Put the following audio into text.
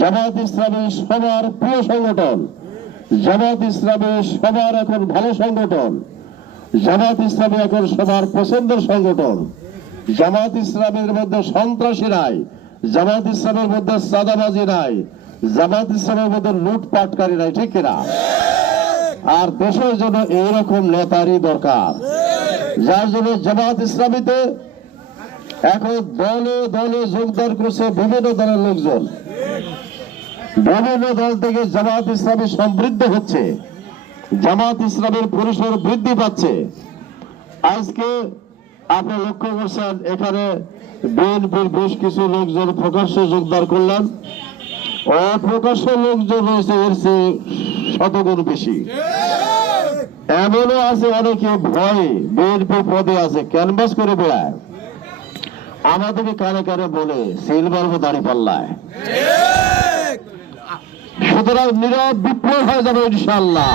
জামাত ইসলামী সবার প্রিয় সংগঠন। জামাত ইসলামী সবার এখন ভালো সংগঠন। জামাত ইসলামী এখন সবার পছন্দের সংগঠন। জামাত ইসলামের মধ্যে সন্ত্রাসী নাই। জামাত ইসলামের মধ্যে সাদাবাজি নাই। জামাত ইসলামের মধ্যে লুটপাটকারী নাই, ঠিক কিনা? আর দেশের জন্য এইরকম নেতারই দরকার। যার জন্য জামাত ইসলামীতে এখন দলে দলে যোগদান করছে বিভিন্ন দলের লোকজন। বিভিন্ন দল থেকে জামাত ইসলামী সমৃদ্ধ হচ্ছে। জামাত ইসলামের পরিসর বৃদ্ধি পাচ্ছে। আজকে আপনি লক্ষ্য করছেন, এখানে বিএনপির বেশ কিছু লোকজন প্রকাশ্যে যোগদান করলেন। অপ্রকাশ্য লোকজন রয়েছে, এর চেয়ে শতগুণ বেশি। এমনও আছে অনেকে ভয়ে বিএনপি পদে আছে, ক্যানভাস করে বেড়ায়। আমাদেরকে কানে কানে বলে, সিলভার দাঁড়ি পাল্লায়। সুতরাং নীরব বিপ্লব হয়ে যাবে ইনশাল্লাহ